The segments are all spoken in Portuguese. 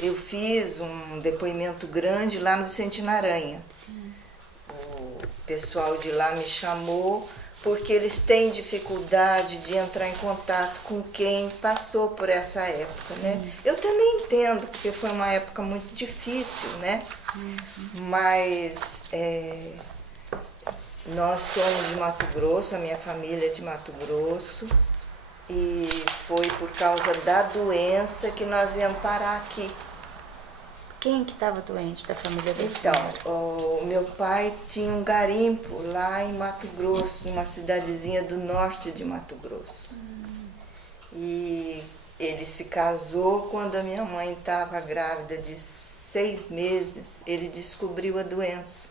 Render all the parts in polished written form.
eu fiz um depoimento grande lá no Vicente Aranha. Sim. O pessoal de lá me chamou porque eles têm dificuldade de entrar em contato com quem passou por essa época, né? Eu também entendo, porque foi uma época muito difícil, né? Mas nós somos de Mato Grosso, a minha família é de Mato Grosso, e foi por causa da doença que nós viemos parar aqui. Quem que estava doente da família da Então, senhora? o meu pai tinha um garimpo lá em Mato Grosso, numa cidadezinha do norte de Mato Grosso. E ele se casou quando a minha mãe estava grávida de 6 meses, ele descobriu a doença.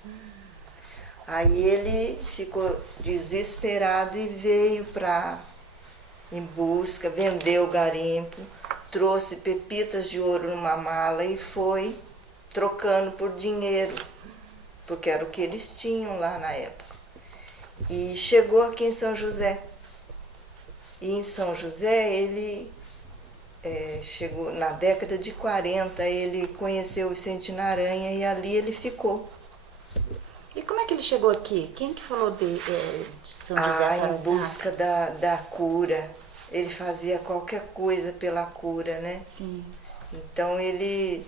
Aí ele ficou desesperado e veio em busca, vendeu o garimpo, trouxe pepitas de ouro numa mala e foi trocando por dinheiro, porque era o que eles tinham lá na época. E chegou aqui em São José. E em São José ele chegou na década de 40, ele conheceu o Vicente Aranha e ali ele ficou. E como é que ele chegou aqui? Quem que falou de São José Em busca da cura. Ele fazia qualquer coisa pela cura, né? Sim. Então ele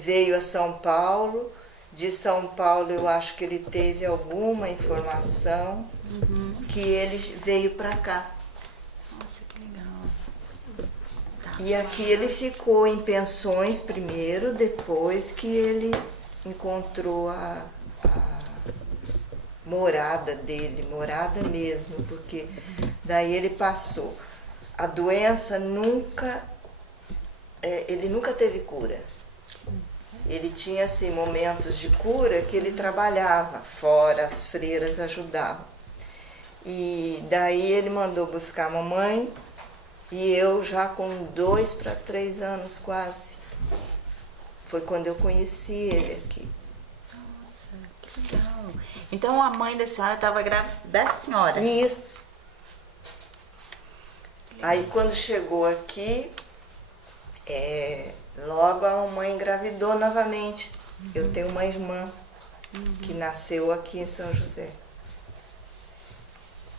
veio a São Paulo. De São Paulo eu acho que ele teve alguma informação que ele veio para cá. Nossa, que legal. Tá. E aqui ele ficou em pensões primeiro, depois que ele encontrou a morada dele, morada mesmo, porque daí ele passou. A doença ele nunca teve cura. Ele tinha assim, momentos de cura que ele trabalhava fora, as freiras ajudavam. E daí ele mandou buscar a mamãe e eu já com 2 para 3 anos quase. Foi quando eu conheci ele aqui. Nossa, que legal. Então a mãe da senhora estava grávida da senhora? Isso. Aí quando chegou aqui, logo a mamãe engravidou novamente. Eu tenho uma irmã que nasceu aqui em São José.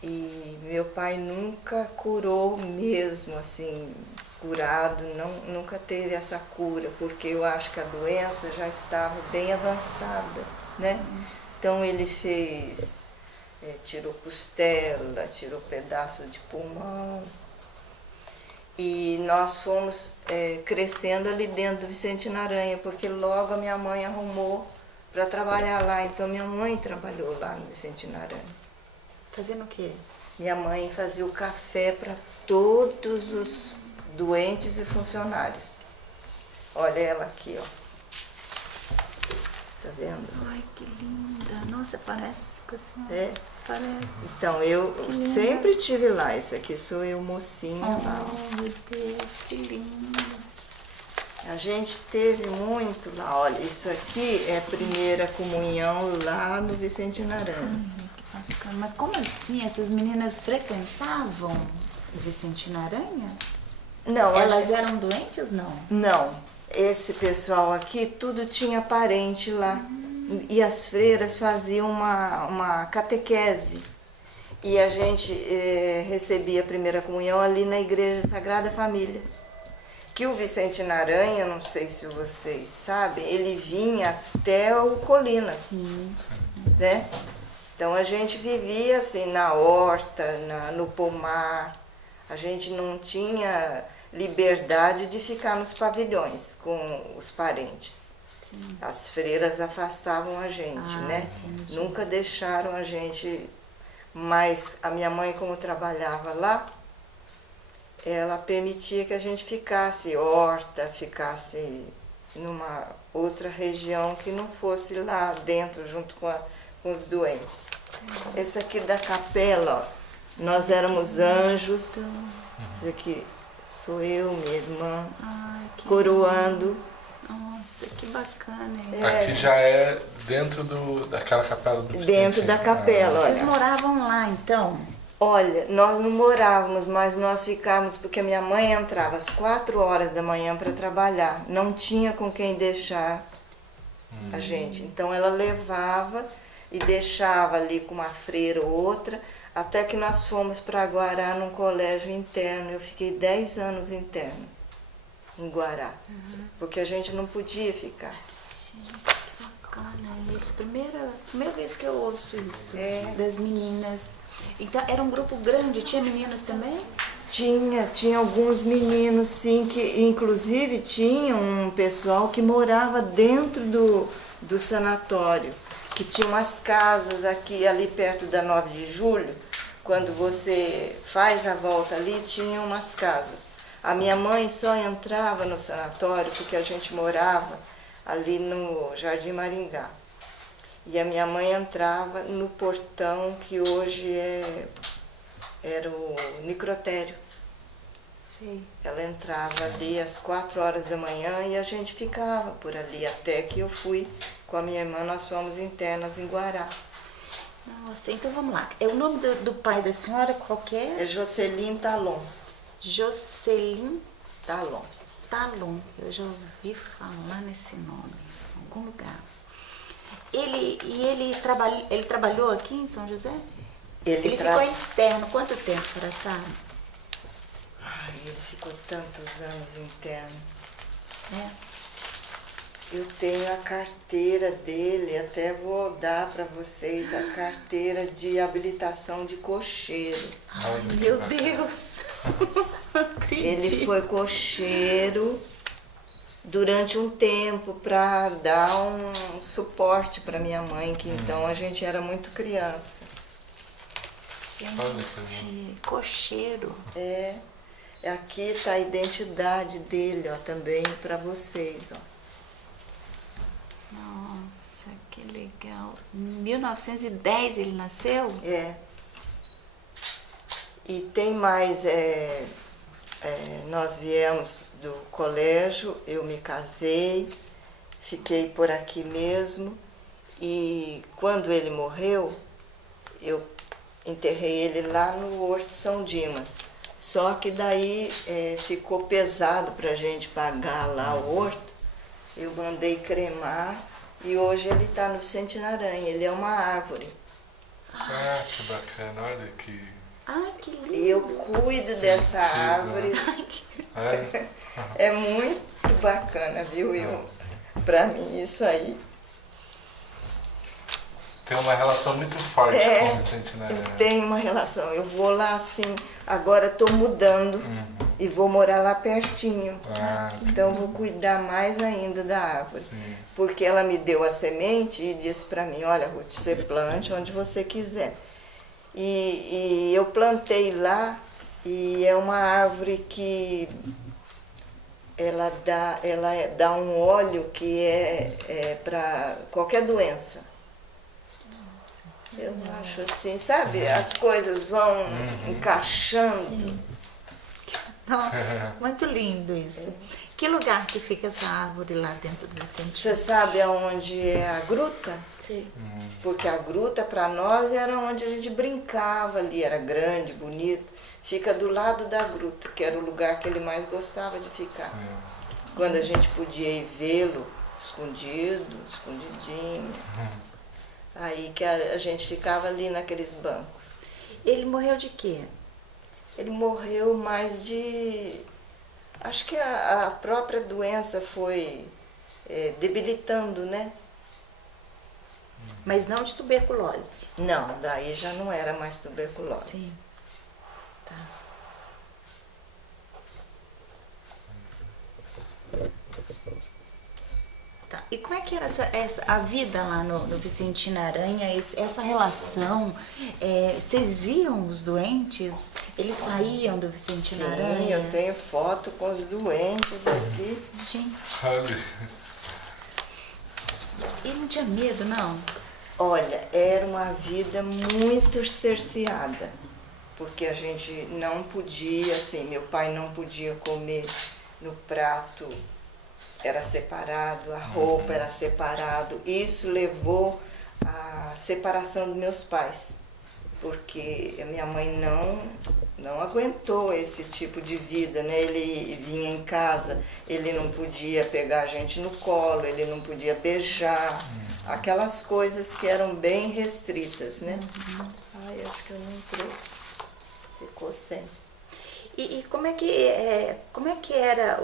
E meu pai nunca curou mesmo, assim, curado, nunca teve essa cura, porque eu acho que a doença já estava bem avançada, né? Então ele fez, tirou costela, tirou pedaço de pulmão. E nós fomos crescendo ali dentro do Vicente Aranha, porque logo a minha mãe arrumou para trabalhar lá. Então minha mãe trabalhou lá no Vicente Aranha. Fazendo o quê? Minha mãe fazia o café para todos os doentes e funcionários. Olha ela aqui, ó. Tá vendo? Ai, que linda. Nossa, parece com a senhora. É. Parece. Então, eu sempre tive lá. Esse aqui sou eu, mocinha lá. Oh, meu Deus, que lindo. A gente teve muito lá. Olha, isso aqui é a primeira comunhão lá no Vicente Aranha. Que bacana. Mas como assim? Essas meninas frequentavam o Vicente Aranha? Não, Elas eram doentes, não? Não. Esse pessoal aqui, tudo tinha parente lá. E as freiras faziam uma catequese. E a gente recebia a primeira comunhão ali na Igreja Sagrada Família. Que o Vicente Aranha, não sei se vocês sabem, ele vinha até o Colinas. Sim. Né? Então a gente vivia assim na horta, no pomar. A gente não tinha liberdade de ficar nos pavilhões com os parentes. Sim. As freiras afastavam a gente, né? Entendi. Nunca deixaram a gente, mas a minha mãe, como trabalhava lá, ela permitia que a gente ficasse horta, ficasse numa outra região que não fosse lá dentro junto com os doentes. Esse aqui da capela, ó, nós éramos anjos. Esse aqui sou eu, minha irmã, coroando. Nossa, que bacana. Aqui já é dentro daquela capela do Vicente. Dentro da capela, olha. Vocês moravam lá, então? Olha, nós não morávamos, mas nós ficávamos, porque minha mãe entrava às 4 horas da manhã para trabalhar. Não tinha com quem deixar a gente. Então ela levava e deixava ali com uma freira ou outra, até que nós fomos para Guará num colégio interno. Eu fiquei 10 anos interna em Guará, porque a gente não podia ficar. Bacana isso. Primeira vez que eu ouço isso, É. das meninas. Então, era um grupo grande, tinha meninos também? Tinha alguns meninos, sim, que inclusive tinha um pessoal que morava dentro do sanatório, que tinha umas casas aqui, ali perto da 9 de julho, quando você faz a volta ali, tinha umas casas. A minha mãe só entrava no sanatório porque a gente morava ali no Jardim Maringá. E a minha mãe entrava no portão que hoje era o necrotério. Sei. Ela entrava ali às 4 horas da manhã e a gente ficava por ali, até que eu fui com a minha irmã, nós fomos internas em Guará. Nossa, então vamos lá. É o nome do pai da senhora, qual que é? É Jocelyn Talon. Jocelyn Talon. Talon. Eu já ouvi falar nesse nome em algum lugar. Ele trabalhou aqui em São José? Ele ficou interno. Quanto tempo, a senhora sabe? Ai, ele ficou tantos anos interno. É. Eu tenho a carteira dele, até vou dar para vocês a carteira de habilitação de cocheiro. Ai, meu Deus! Não acredito. Ele foi cocheiro durante um tempo para dar um suporte para minha mãe, que então a gente era muito criança. Gente, cocheiro. Aqui está a identidade dele, ó, também para vocês, ó. Nossa, que legal. Em 1910 ele nasceu? É. E tem mais, nós viemos do colégio, eu me casei, fiquei por aqui mesmo, e quando ele morreu, eu enterrei ele lá no Horto São Dimas. Só que daí ficou pesado para a gente pagar lá o horto, eu mandei cremar e hoje ele está no Vicente Aranha, ele é uma árvore. Ah, que bacana, olha que... Ah, que lindo. Eu cuido dessa árvore. É muito bacana, viu? Pra mim, isso aí. Tem uma relação muito forte com o Vicente Aranha. Eu tenho uma relação. Eu vou lá assim, agora estou mudando e vou morar lá pertinho. Então vou cuidar mais ainda da árvore. Sim. Porque ela me deu a semente e disse para mim, olha, Ruth, você plante onde você quiser. E eu plantei lá e é uma árvore que ela dá um óleo que é para qualquer doença. Eu acho assim, sabe? As coisas vão encaixando. Não, muito lindo isso. Que lugar que fica essa árvore lá dentro do Vicente? Você sabe aonde é a gruta? Sim. Porque a gruta para nós era onde a gente brincava ali, era grande, bonito. Fica do lado da gruta, que era o lugar que ele mais gostava de ficar. Quando a gente podia ir vê-lo escondidinho. Aí que a gente ficava ali naqueles bancos. Ele morreu de quê? Ele morreu mais de... Acho que a própria doença foi debilitando, né? Mas não de tuberculose. Não, daí já não era mais tuberculose. Sim. Tá. Tá. E como é que era a vida lá no Vicente Aranha, essa relação? Vocês viam os doentes? Eles saíam do Vicente Sim, Aranha? eu tenho foto com os doentes aqui. Gente, Olha. ele não tinha medo, não? Olha, era uma vida muito cerceada, porque a gente não podia, assim, meu pai não podia comer no prato, era separado, a roupa era separado. Isso levou à separação dos meus pais. porque a minha mãe não aguentou esse tipo de vida, né? Ele vinha em casa, ele não podia pegar a gente no colo, ele não podia beijar, aquelas coisas que eram bem restritas, né? Ai, acho que eu não trouxe, ficou sem. E como é que era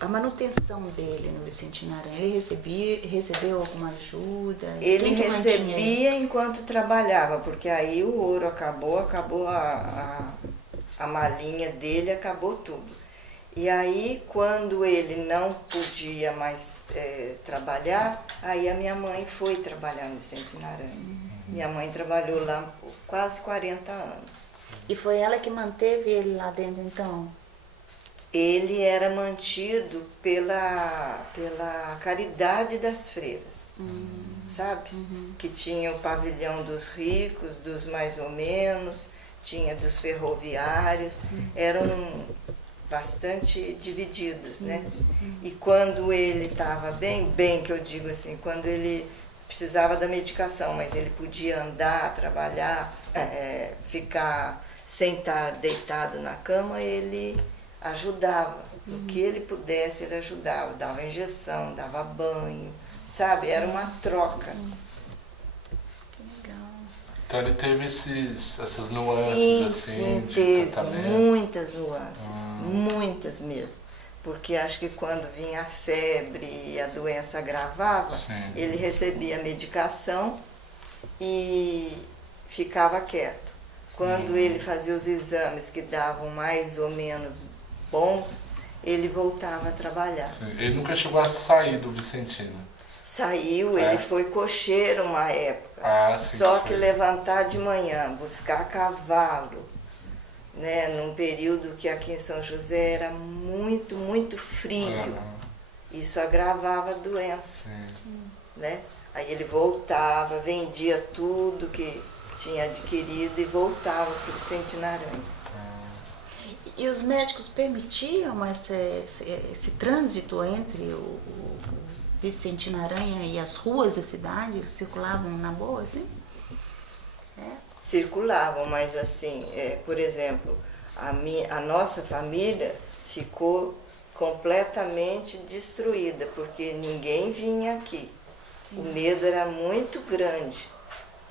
a manutenção dele no Vicentino Aranha? Ele recebeu alguma ajuda? Ele Quem que mantinha ele? recebia enquanto trabalhava, porque aí o ouro acabou a malinha dele, acabou tudo. E aí, quando ele não podia mais trabalhar, aí a minha mãe foi trabalhar no Vicentino Aranha. Minha mãe trabalhou lá por quase 40 anos. E foi ela que manteve ele lá dentro, então? Ele era mantido pela caridade das freiras, sabe? Que tinha o pavilhão dos ricos, dos mais ou menos, tinha dos ferroviários, eram bastante divididos, né? E quando ele estava bem que eu digo assim, quando ele precisava da medicação, mas ele podia andar, trabalhar, ficar sem estar deitado na cama, ele ajudava. No que ele pudesse, ele ajudava. Dava injeção, dava banho, sabe? Era uma troca. Que legal. Então ele teve essas nuances Sim, assim sim, de teve tratamento. muitas nuances, muitas mesmo. Porque acho que quando vinha a febre e a doença agravava, Sim. ele recebia medicação e ficava quieto. Quando ele fazia os exames que davam mais ou menos bons, ele voltava a trabalhar. Sim. Ele nunca chegou a sair do Vicentino. Saiu, ele foi cocheiro uma época. Ah, sim, Só que que foi. levantar de manhã, buscar cavalo, né, num período que aqui em São José era muito, muito frio. Isso agravava a doença, Sim. né? Aí ele voltava, vendia tudo que tinha adquirido e voltava para o Vicentino Aranha. E os médicos permitiam esse trânsito entre o Vicentino Aranha e as ruas da cidade? Eles circulavam na boa, assim? Circulavam, mas assim, por exemplo, a nossa família ficou completamente destruída, porque ninguém vinha aqui. O medo era muito grande.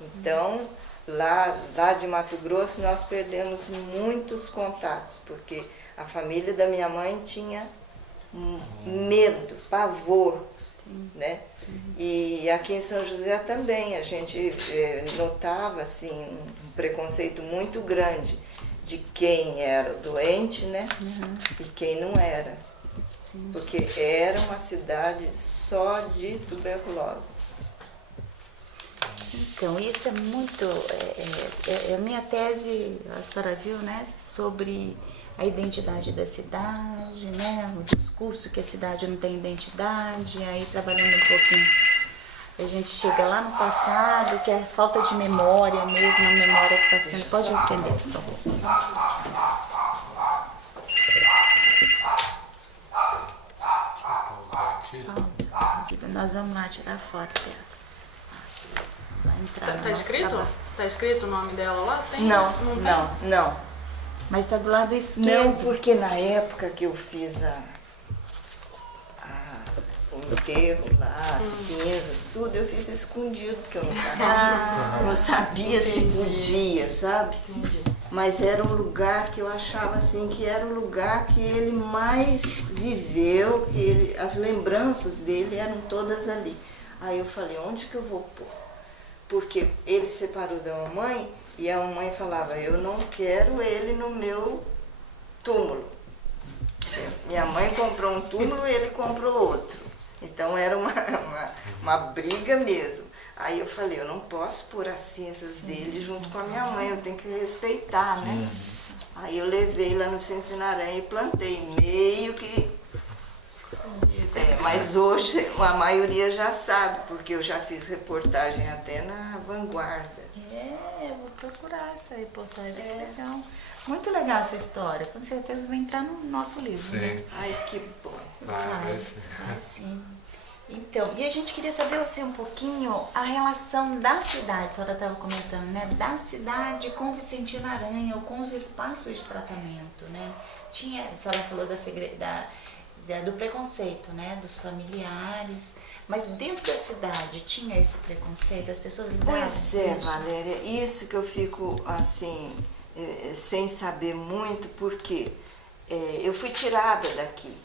Então, lá de Mato Grosso, nós perdemos muitos contatos, porque a família da minha mãe tinha medo, pavor, né? E aqui em São José também a gente notava assim um preconceito muito grande de quem era doente, né? E quem não era. Sim. Porque era uma cidade só de tuberculose. Então, isso é muito... a minha tese, a senhora viu, né? Sobre a identidade da cidade, né? O discurso que a cidade não tem identidade. Aí, trabalhando um pouquinho, a gente chega lá no passado, que é falta de memória mesmo, a memória que está sendo... Pode estender, por favor. Pausa. Nós vamos lá tirar foto dessa. Vai entrar no Tá nosso escrito? trabalho. Tá escrito o nome dela lá? Tem? Não, tem? não. Mas está do lado Não, esquerdo. porque na época que eu fiz o enterro lá, as cinzas, tudo, eu fiz escondido, porque eu não sabia, não sabia se podia, sabe? Entendi. Mas era um lugar que eu achava assim, que era o lugar que ele mais viveu, que as lembranças dele eram todas ali. Aí eu falei, onde que eu vou pôr? Porque ele se separou da mamãe e a mamãe falava, eu não quero ele no meu túmulo. Minha mãe comprou um túmulo e ele comprou outro. Então era uma briga mesmo. Aí eu falei, eu não posso pôr as cinzas dele junto com a minha mãe, eu tenho que respeitar, né? Aí eu levei lá no Vicentino Aranha e plantei, meio que... mas hoje a maioria já sabe, porque eu já fiz reportagem até na Vanguarda. Eu vou procurar essa reportagem. Legal. Muito legal essa história. Com certeza vai entrar no nosso livro. Sim. Né? Ai, que bom. Vai, Vai, sim. vai sim. Então, e a gente queria saber assim, um pouquinho a relação da cidade, a senhora estava comentando, né? Da cidade com Vicentino Aranha, ou com os espaços de tratamento, né? Tinha, a senhora falou do preconceito, né? Dos familiares, mas dentro da cidade tinha esse preconceito, as pessoas lidavam Pois com é, isso? Valéria, isso que eu fico assim, sem saber muito, porque eu fui tirada daqui.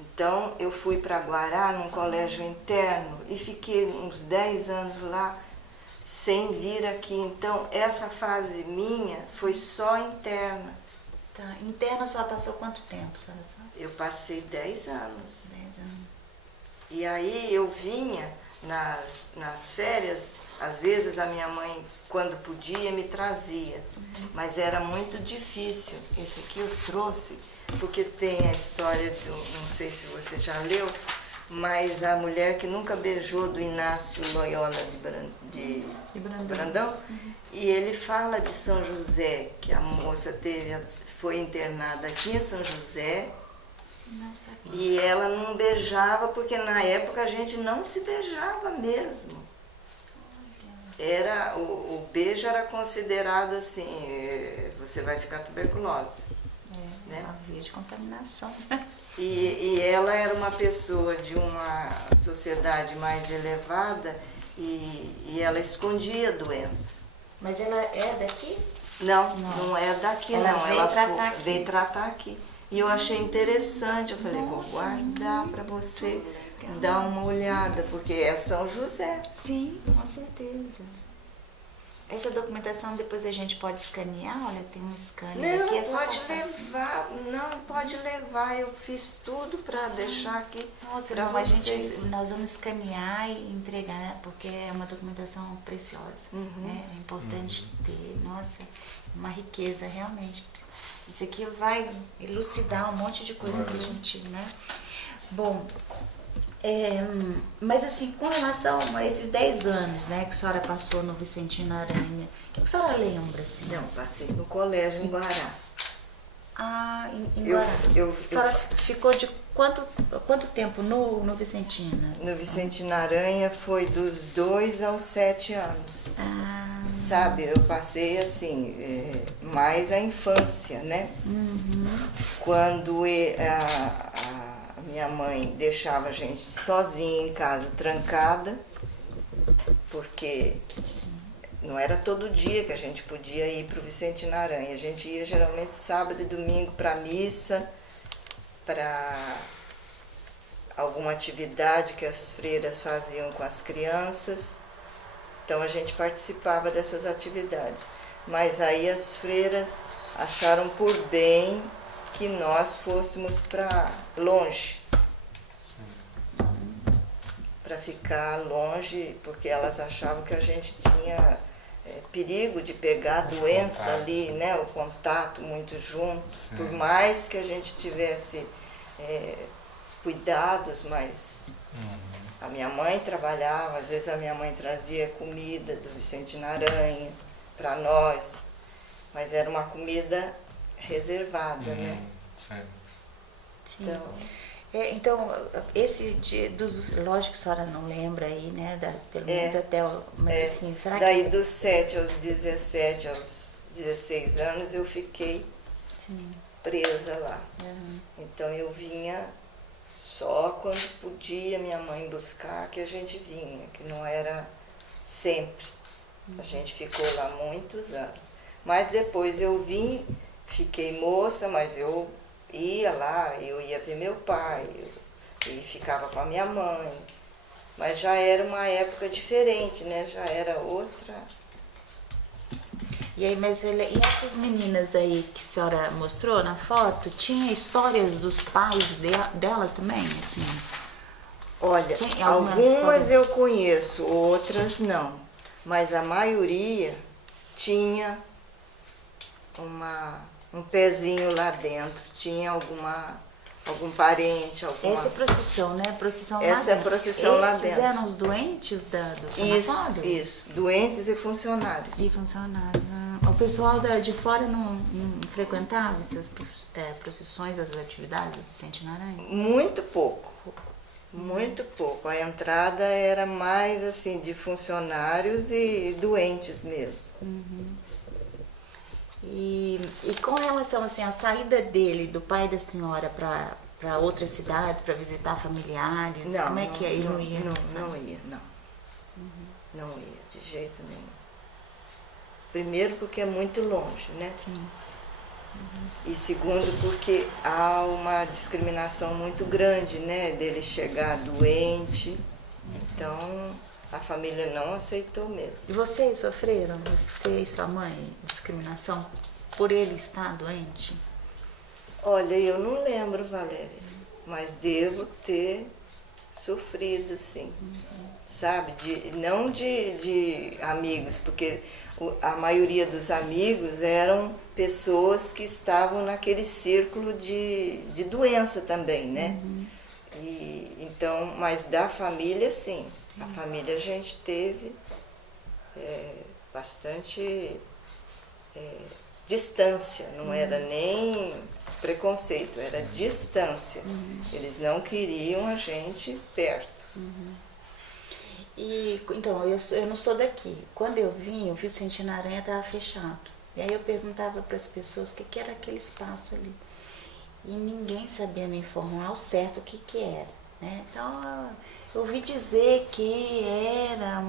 Então eu fui para Guará, num colégio interno, e fiquei uns 10 anos lá, sem vir aqui. Então essa fase minha foi só interna. Tá. Interna a senhora passou quanto tempo, senhora sabe? Eu passei 10 anos. 10 anos. E aí eu vinha nas férias, às vezes a minha mãe, quando podia, me trazia. Mas era muito difícil. Esse aqui eu trouxe, porque tem a história não sei se você já leu, mas a mulher que nunca beijou do Inácio Loyola de Brandão. E ele fala de São José, que a moça foi internada aqui em São José. Não sabia. E ela não beijava, porque na época a gente não se beijava mesmo. O beijo era considerado assim, você vai ficar tuberculose. Né? Uma via de contaminação. E ela era uma pessoa de uma sociedade mais elevada e ela escondia a doença. Mas ela é daqui? Não é daqui Ela não. veio tratar aqui. Veio tratar aqui. E eu achei interessante, eu falei, vou guardar para você dar uma olhada, porque é São José. Sim, com certeza. Essa documentação depois a gente pode escanear, olha, tem um scanner aqui, é só Pode passar assim. levar, não pode levar, eu fiz tudo para deixar aqui. Nossa, pra não, a vocês. gente, nós vamos escanear e entregar, porque é uma documentação preciosa, né? É importante ter, nossa, uma riqueza realmente. Isso aqui vai elucidar um monte de coisa que a gente, né? Bom, mas assim, com relação a esses 10 anos, né, que a senhora passou no Vicentino Aranha, o que a senhora lembra, assim? Não, passei no colégio em Guará. Ah, em Eu- Guará. eu- A senhora ficou de quanto tempo no Vicentino? No Vicentino Aranha foi dos 2 aos 7 anos. Ah, Sabe, eu passei assim, mais a infância, né? Quando a minha mãe deixava a gente sozinha em casa, trancada, porque não era todo dia que a gente podia ir para o Vicentino Aranha. A gente ia geralmente sábado e domingo para missa, para alguma atividade que as freiras faziam com as crianças. Então a gente participava dessas atividades. Mas aí as freiras acharam por bem que nós fôssemos para longe, Sim. para ficar longe, porque elas achavam que a gente tinha perigo de pegar a doença ali, né? O contato muito junto. Sim. Por mais que a gente tivesse cuidados, mas a minha mãe trabalhava, às vezes a minha mãe trazia comida do Vicentino Aranha para nós, mas era uma comida reservada, né? Sim. sim. Então, Então, esse lógico que a senhora não lembra aí, né, pelo menos até mas assim, será daí que... dos 7 aos 17, aos 16 anos, eu fiquei Sim. presa lá. Uhum. Então eu vinha só quando podia minha mãe buscar que a gente vinha, que não era sempre. A gente ficou lá muitos anos. Mas depois eu vim, fiquei moça, mas eu ia lá, eu ia ver meu pai, e ficava com a minha mãe. Mas já era uma época diferente, né? Já era outra. E aí, e essas meninas aí que a senhora mostrou na foto, tinha histórias dos pais delas também, assim? Olha, Tinha alguma algumas história? eu conheço, outras não. Mas a maioria tinha um pezinho lá dentro, tinha algum parente, alguma... Essa é procissão, né? Procissão lá Essa é a dentro. procissão lá Esses dentro. eram os doentes do sanatório? Isso, doentes e funcionários. E funcionários. O pessoal de fora não frequentava essas procissões, essas atividades do Vicentino Aranha? Muito pouco. Muito pouco. A entrada era mais assim de funcionários e doentes mesmo. E com relação assim, à saída dele, do pai da senhora, para outras cidades, para visitar familiares, como é que é? Ele não ia? Não ia, não. Não ia, de jeito nenhum. Primeiro porque é muito longe, né? Sim. E segundo porque há uma discriminação muito grande, né? Dele chegar doente. Então a família não aceitou E mesmo. vocês sofreram, você e sua mãe, discriminação por ele estar doente? Olha, eu não lembro, Valéria, mas devo ter sofrido, sim. Sabe? Não de amigos, porque a maioria dos amigos eram pessoas que estavam naquele círculo de doença também, né? Então, mas da família, sim. A família a gente teve bastante distância, não era nem preconceito, era distância. Eles não queriam a gente perto. E então, eu não sou daqui. Quando eu vim, o Vicentino Aranha estava fechado. E aí eu perguntava para as pessoas o que era aquele espaço ali. E ninguém sabia me informar ao certo o que era, né? Então, eu ouvi dizer que era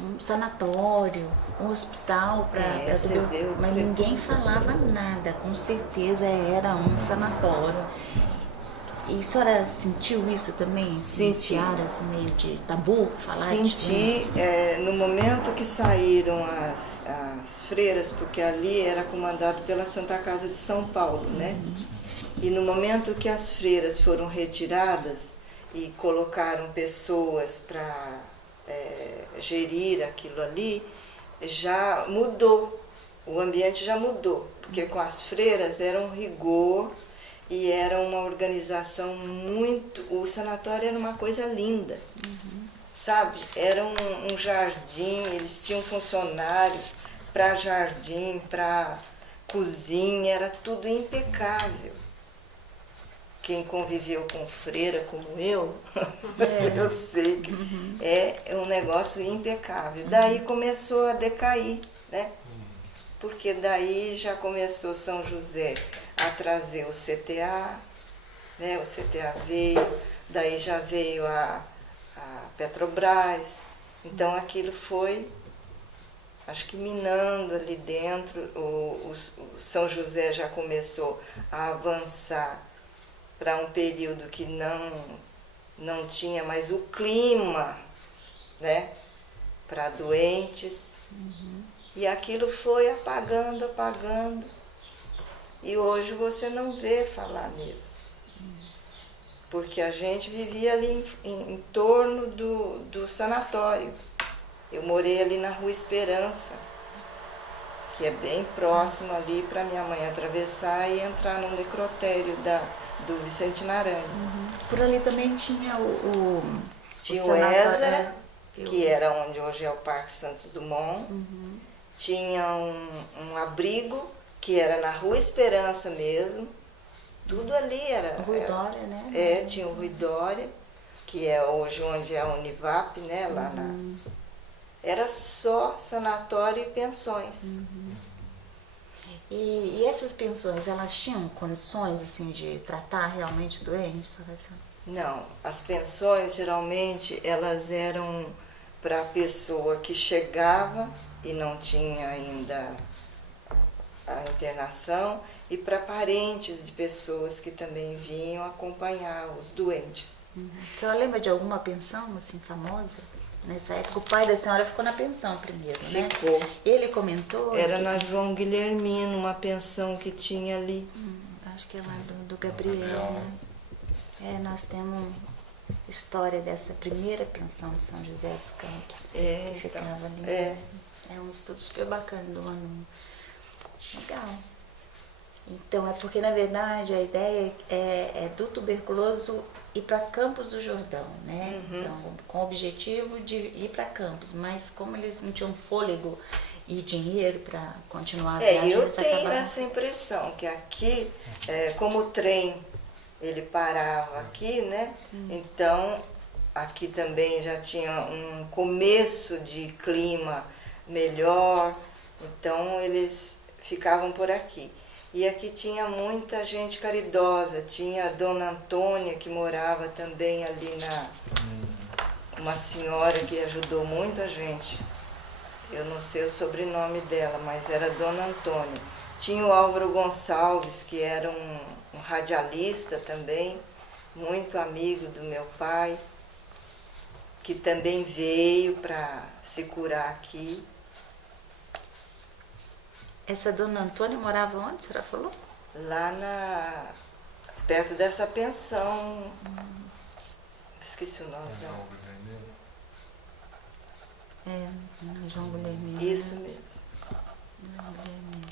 um sanatório, um hospital para tudo, mas ninguém falava nada. Com certeza era um sanatório. E a senhora sentiu isso também? Senti. Assim, meio de tabu falar? Senti, no momento que saíram as freiras, porque ali era comandado pela Santa Casa de São Paulo, né? E no momento que as freiras foram retiradas e colocaram pessoas para gerir aquilo ali, já mudou, o ambiente já mudou, porque com as freiras era um rigor e era uma organização muito... O sanatório era uma coisa linda, sabe? Era um jardim, eles tinham funcionários para jardim, para cozinha, era tudo impecável. Quem conviveu com freira como eu sei que é um negócio impecável. Daí começou a decair, né? Porque daí já começou São José a trazer o CTA, né? O CTA veio, daí já veio a Petrobras. Então aquilo foi, acho que minando ali dentro. O São José já começou a avançar para um período que não tinha mais o clima, né? Para doentes. E aquilo foi apagando, apagando. E hoje você não vê falar nisso. Porque a gente vivia ali em torno do sanatório. Eu morei ali na Rua Esperança, que é bem próximo ali para minha mãe atravessar e entrar no necrotério do Vicentino Aranha. Por ali também tinha Tinha o Ézara, que era onde hoje é o Parque Santos Dumont. Tinha um abrigo, que era na Rua Esperança mesmo. Tudo ali era... Rui Dória, né? Tinha o Rui Dória, que é hoje onde é a Univap, né? Lá era só sanatório e pensões. E essas pensões, elas tinham condições assim de tratar realmente doentes? Não, as pensões geralmente elas eram para a pessoa que chegava e não tinha ainda a internação e para parentes de pessoas que também vinham acompanhar os doentes. A senhora lembra de alguma pensão assim famosa? Nessa época o pai da senhora ficou na pensão primeiro, né? Ficou. Ele comentou... Era na João Guilhermino, uma pensão que tinha ali. Acho que é lá do Gabriel, né? Nós temos história dessa primeira pensão de São José dos Campos. Que ficava ali. É um estudo super bacana do aluno. Legal. Então, é porque, na verdade, a ideia é do tuberculoso ir para Campos do Jordão, né? Então, com o objetivo de ir para Campos, mas como eles não tinham fôlego e dinheiro para continuar a viagem, eu tenho essa impressão, que aqui, como o trem ele parava aqui, né? Então, aqui também já tinha um começo de clima melhor, então eles ficavam por aqui. E aqui tinha muita gente caridosa, tinha a Dona Antônia, que morava também ali uma senhora que ajudou muito a gente. Eu não sei o sobrenome dela, mas era Dona Antônia. Tinha o Álvaro Gonçalves, que era um radialista também, muito amigo do meu pai, que também veio para se curar aqui. Essa Dona Antônia morava onde, a senhora falou? Lá perto dessa pensão, esqueci o nome dela. João Guilhermino. João Guilhermino. Isso mesmo. João Guilhermino.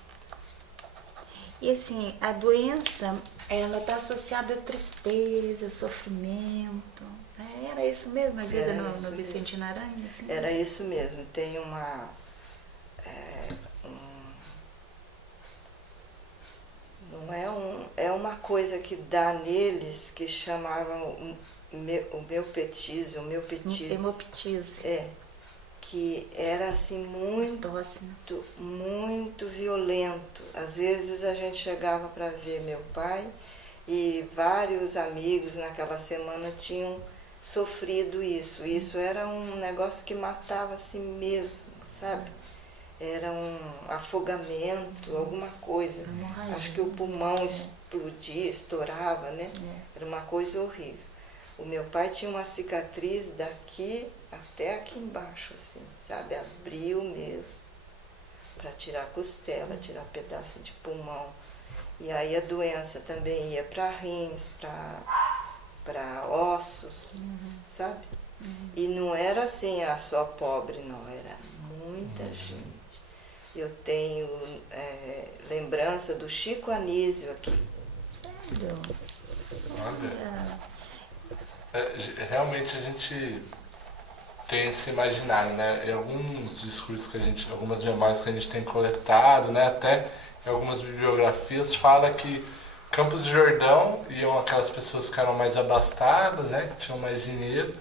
E assim, a doença, ela está associada a tristeza, sofrimento. Era isso mesmo a vida Era no isso mesmo. Vicentino Aranha? Assim? Era isso mesmo. Tem é uma coisa que dá neles que chamavam o meu petismo, Hemoptise. É, que era assim muito, Tosse, né? muito violento. Às vezes a gente chegava para ver meu pai e vários amigos naquela semana tinham sofrido isso. Isso era um negócio que matava assim mesmo, sabe? Era um afogamento, alguma coisa. Acho que o pulmão explodia, estourava, né? Era uma coisa horrível. O meu pai tinha uma cicatriz daqui até aqui embaixo, assim, sabe? Abriu mesmo, para tirar costela, tirar pedaço de pulmão. E aí a doença também ia para rins, para ossos, sabe? E não era assim, só pobre, não, era muita gente. Eu tenho lembrança do Chico Anísio aqui. Sério? Olha. Realmente a gente tem esse imaginário, né? Em alguns discursos algumas memórias que a gente tem coletado, né? Até em algumas bibliografias fala que Campos do Jordão iam aquelas pessoas que eram mais abastadas, né? Que tinham mais dinheiro.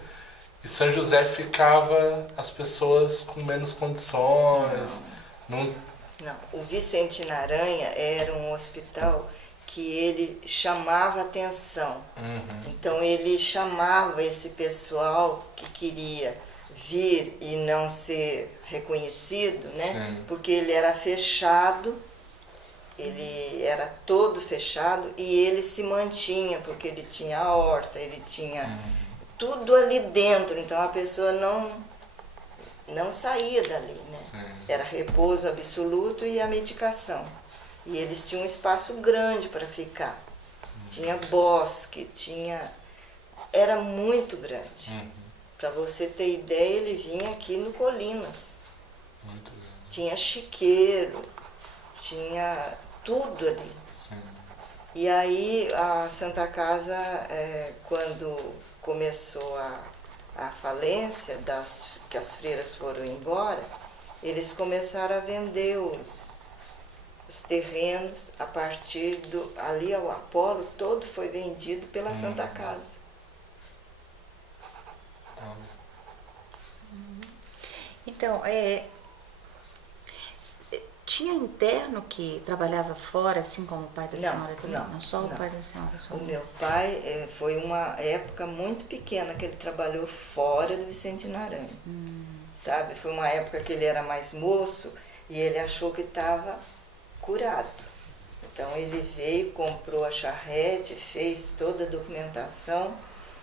E São José ficava as pessoas com menos condições. Não, o Vicentino Aranha era um hospital que ele chamava atenção. Então ele chamava esse pessoal que queria vir e não ser reconhecido, né? Sim. Porque ele era fechado, ele era todo fechado e ele se mantinha, porque ele tinha a horta, ele tinha tudo ali dentro, então a pessoa não saía dali, né? Sim. Era repouso absoluto e a medicação. E eles tinham um espaço grande para ficar. Tinha bosque, era muito grande. Para você ter ideia, ele vinha aqui no Colinas. Muito bem. Tinha chiqueiro, tinha tudo ali. Sim. E aí a Santa Casa, quando começou a falência, que as freiras foram embora, eles começaram a vender os terrenos a partir ali ao Apolo, todo foi vendido pela Santa Casa. Então, tinha interno que trabalhava fora, assim como o pai da senhora também? Não, só o pai da senhora. Só o meu pai, foi uma época muito pequena que ele trabalhou fora do Vicentino Aranha. Sabe? Foi uma época que ele era mais moço e ele achou que estava curado. Então ele veio, comprou a charrete, fez toda a documentação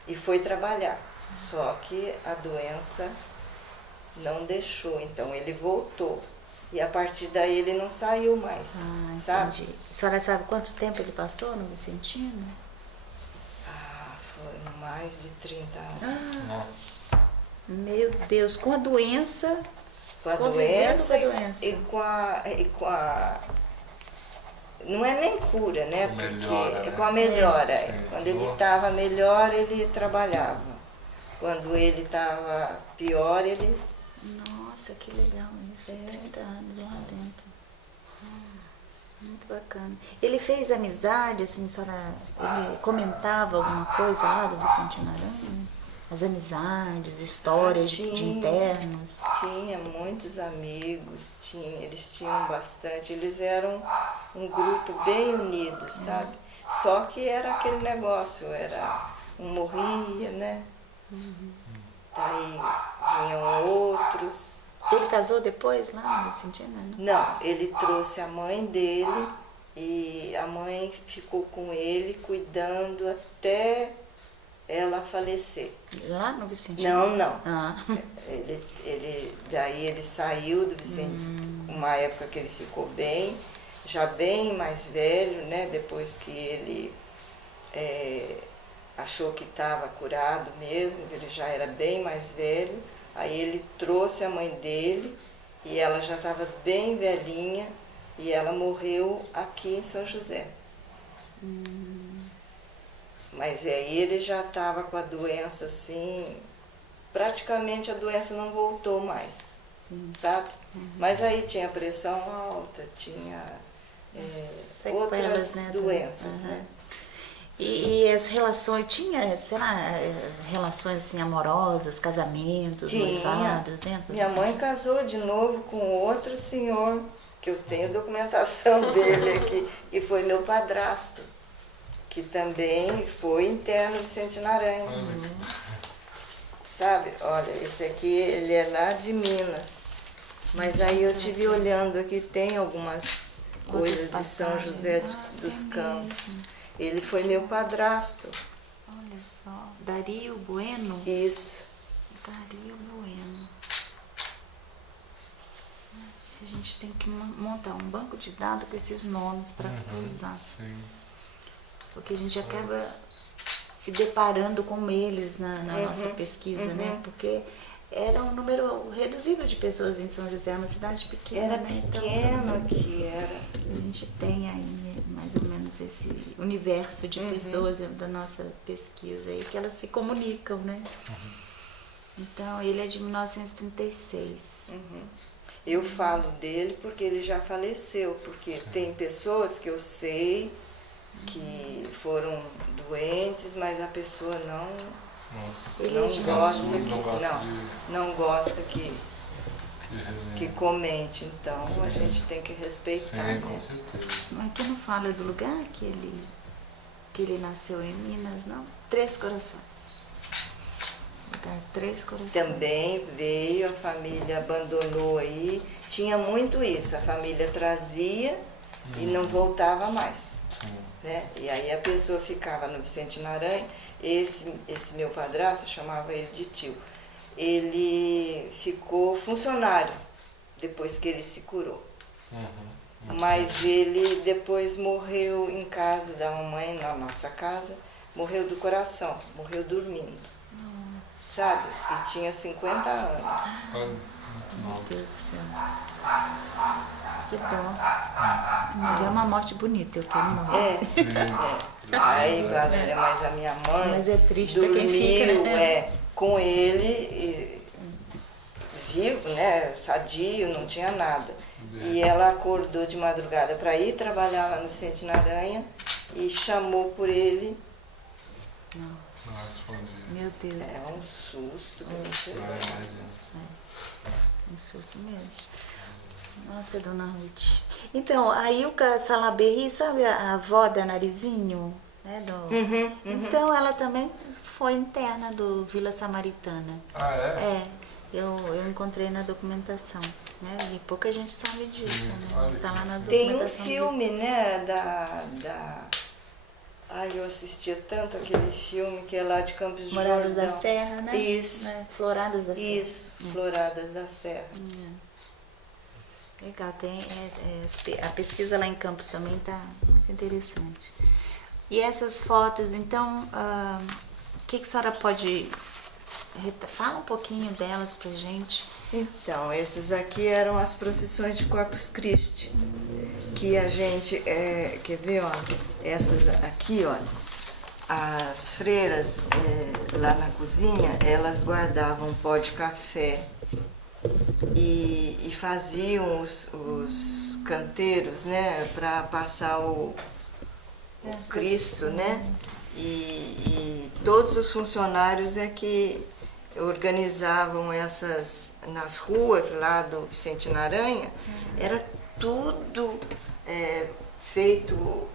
e foi trabalhar. Só que a doença não deixou, então ele voltou. E a partir daí ele não saiu mais, sabe? Entendi. A senhora sabe quanto tempo ele passou no Vicentino? Foram mais de 30 anos. Nossa. Meu Deus, com a doença, Com a convivendo doença, com a doença. e com a... Não é nem cura, né? Com Porque melhora, né? com a melhora. Sim. Quando ele Nossa. estava melhor, ele trabalhava. Quando ele estava pior, ele... Nossa, que legal isso. 30 anos lá dentro. Muito bacana. Ele fez amizade, assim, ele comentava alguma coisa lá do Vicentino Aranha? As amizades, histórias de internos. Tinha muitos amigos, eles tinham bastante, eles eram um grupo bem unido, sabe? Só que era aquele negócio, um morria, né? Daí vinham outros. Ele casou depois lá no Vicentino, não? Não, ele trouxe a mãe dele e a mãe ficou com ele cuidando até ela falecer. Lá no Vicentino? Não. Ah. Daí ele saiu do Vicente, uma época que ele ficou bem, já bem mais velho, né? Depois que ele achou que estava curado mesmo, que ele já era bem mais velho. Aí ele trouxe a mãe dele e ela já estava bem velhinha e ela morreu aqui em São José. Mas aí ele já estava com a doença assim, praticamente a doença não voltou mais, sabe? Mas aí tinha pressão alta, tinha outras doenças, né? E as relações, tinha, sei lá, relações assim amorosas, casamentos, noivados dentro? Minha mãe casou de novo com outro senhor, que eu tenho documentação dele aqui, e foi meu padrasto, que também foi interno do Vicentino Aranha. Sabe, olha, esse aqui, ele é lá de Minas, mas aí eu tive olhando aqui, tem algumas coisas de São José dos Campos. Ele foi meu padrasto. Olha só, Dario Bueno? Isso. Dario Bueno. Nossa, a gente tem que montar um banco de dados com esses nomes para cruzar. Sim. Porque a gente acaba se deparando com eles na nossa pesquisa, né? Porque era um número reduzido de pessoas em São José, uma cidade pequena. Era pequeno aqui, era. A gente tem aí mais ou menos esse universo de pessoas dentro da nossa pesquisa aí, que elas se comunicam, né? Então, ele é de 1936. Eu falo dele porque ele já faleceu, porque tem pessoas que eu sei que foram doentes, mas a pessoa não gosta que comente, então a gente tem que respeitar. Sim, com certeza. Mas aqui não fala do lugar que ele nasceu em Minas, não? Três Corações. Lugar Três Corações. Também veio, a família abandonou aí, tinha muito isso, a família trazia e não voltava mais. Sim. Né? E aí a pessoa ficava no Vicentino Aranha, esse meu padrasto, eu chamava ele de tio, ele ficou funcionário depois que ele se curou. Mas ele depois morreu em casa da mamãe, na nossa casa, morreu do coração, morreu dormindo. Sabe? E tinha 50 anos. Meu Deus do céu. Que dó. Mas é uma morte bonita, eu quero morrer. Aí, Valéria, mas a minha mãe mas é triste dormiu, pra quem fica, né? com ele, vivo, né, sadio, não tinha nada. E ela acordou de madrugada para ir trabalhar lá no Vicentino Aranha e chamou por ele. Nossa, meu Deus. É um susto que você um susto mesmo. Nossa, dona Ruth. Então, a Ilka Salaberry, sabe a avó da Narizinho? Né, Então, ela também foi interna do Vila Samaritana. Ah, é? Eu encontrei na documentação, né? E pouca gente sabe disso, né? Está lá na Tem documentação. um filme, né, Ai, eu assistia tanto aquele filme que é lá de Campos de Jordão. Moradas da Serra, né? Isso. Né? Floradas da Serra. Isso, Floradas da Serra. Legal, a pesquisa lá em Campos também está muito interessante. E essas fotos, então, o que a senhora pode... Fala um pouquinho delas pra gente. Então, esses aqui eram as procissões de Corpus Christi, que a gente, quer ver, ó, essas aqui, olha, as freiras lá na cozinha, elas guardavam pó de café e faziam os canteiros, né, para passar o Cristo, né? E todos os funcionários é que organizavam essas nas ruas lá do Vicente Naranha, era tudo feito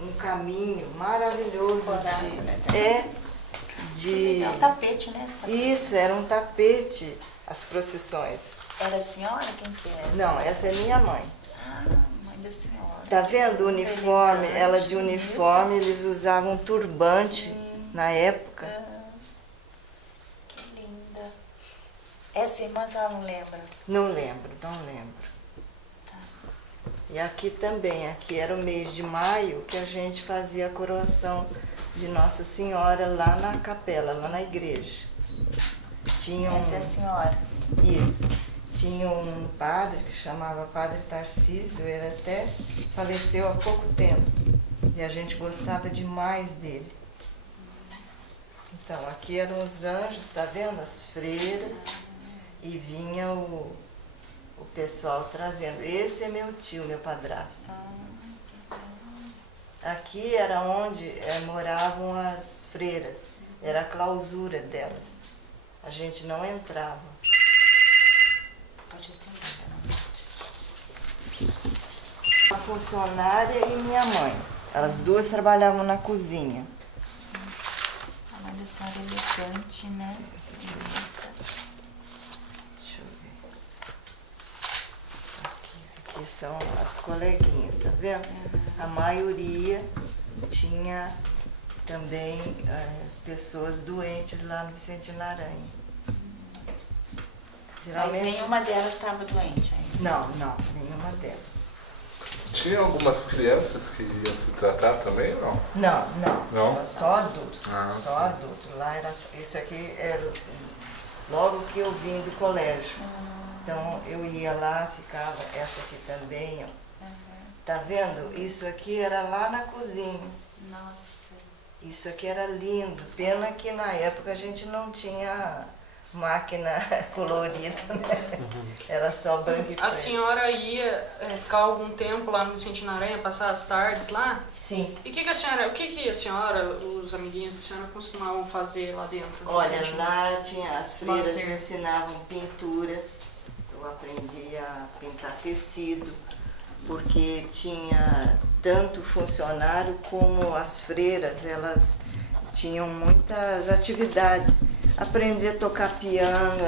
um caminho maravilhoso de É um tapete, né? isso, era um tapete as procissões. Era a senhora? Quem que é? Não, essa é minha mãe. Ah, mãe da senhora. Tá vendo o uniforme? Elegante, Ela de uniforme, eles usavam turbante na época. Que linda. Essa irmã, a senhora não lembra? Não lembro, não lembro. E aqui também, aqui era o mês de maio que a gente fazia a coroação de Nossa Senhora lá na capela, lá na igreja. Tinha Essa é a senhora. Isso. Tinha um padre que chamava Padre Tarcísio, ele até faleceu há pouco tempo. E a gente gostava demais dele. Então, aqui eram os anjos, tá vendo? As freiras. E vinha o pessoal trazendo. Esse é meu tio, meu padrasto. Aqui era onde moravam as freiras. Era a clausura delas. A gente não entrava. Pode atender, A funcionária e minha mãe. Elas duas trabalhavam na cozinha. a mãe da senhora é elegante, né? Deixa eu ver. Aqui são as coleguinhas, tá vendo? A maioria tinha também pessoas doentes lá no Vicente Naranha. Mas nenhuma delas estava doente ainda. Não, nenhuma delas. Tinha algumas crianças que iam se tratar também ou não? Não. Era só adulto. Ah, Só sim. adulto. Lá era isso aqui era logo que eu vim do colégio. Então eu ia lá, ficava, essa aqui também, ó. Tá vendo? Isso aqui era lá na cozinha. Nossa. Isso aqui era lindo. Pena que na época a gente não tinha máquina colorida, né? Era só branco e preto. A senhora ia ficar algum tempo lá no Vicente Naranha, passar as tardes lá? Sim. E o que a senhora, os amiguinhos da senhora costumavam fazer lá dentro? do Olha, Vicente lá tinha as freiras Lazer. ensinavam pintura. Eu aprendi a pintar tecido, porque tinha tanto funcionário como as freiras, elas tinham muitas atividades. Aprender a tocar piano,